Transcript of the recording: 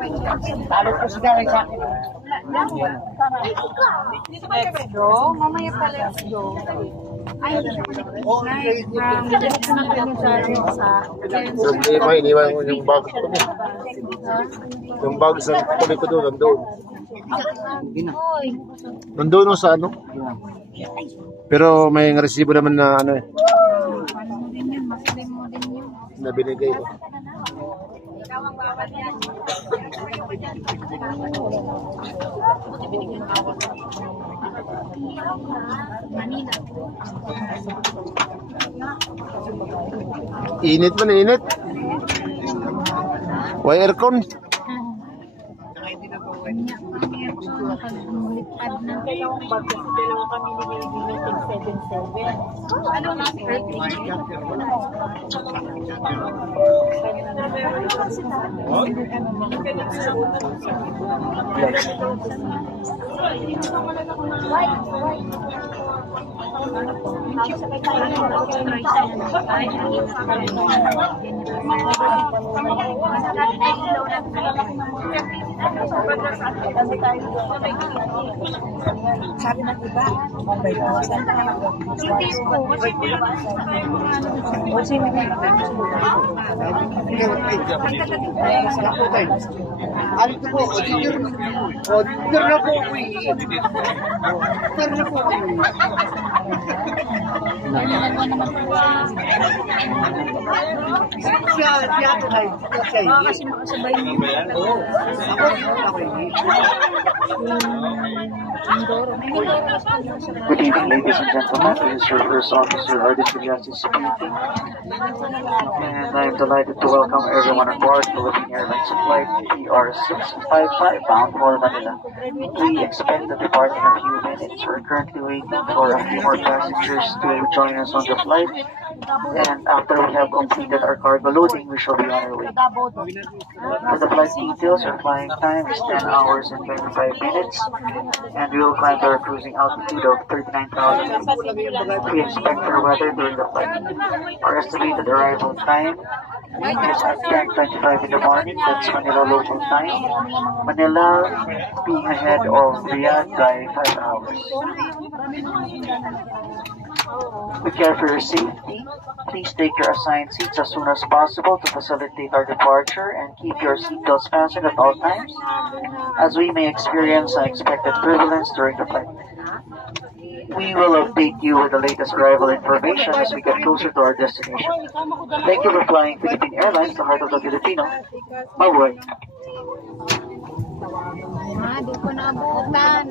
Talo po si Gary sa akin. Let's go. Mamaya pa let's go. Ay, diretso na kayo sa Problema, iniwan ko yung bag ko. Yung bag sa kulit ko doon, nandun. Nandun sa ano? Pero may resibo naman na ano eh. Na binigay ko. Init man, init. Why aircon? Dalawa kami ni Meeting 77. Ano nga? Sabi ng iba, mabay ko. Alito po, order na po ako eh. Order na po ako eh. Siya ito na eh. Kasi makasabay mo. Oo. Ako eh. Good evening, ladies and gentlemen. This is your first officer, Ardis Villasis speaking. And I'm delighted to welcome everyone aboard Philippine Airlines flight PR655 bound for Manila. We expect to depart in a few minutes. We're currently waiting for a few more passengers to join us on the flight. And after we have completed our cargo loading, we shall be on our way. For the flight details, our flying time is 10 hours and 25 minutes. And we will climb to our cruising altitude of 39,000 feet. We expect fair weather during the flight. Our estimated arrival time is at 10:25 in the morning. That's Manila local time. Manila being ahead of Riyadh by 5 hours. We care for your safety. Please take your assigned seats as soon as possible to facilitate our departure and keep your seatbelts fastened at all times, as we may experience unexpected turbulence during the flight. We will update you with the latest arrival information as we get closer to our destination. Thank you for flying Philippine Airlines, the heart of the Filipino. Mabuhay! Di ko na abutan.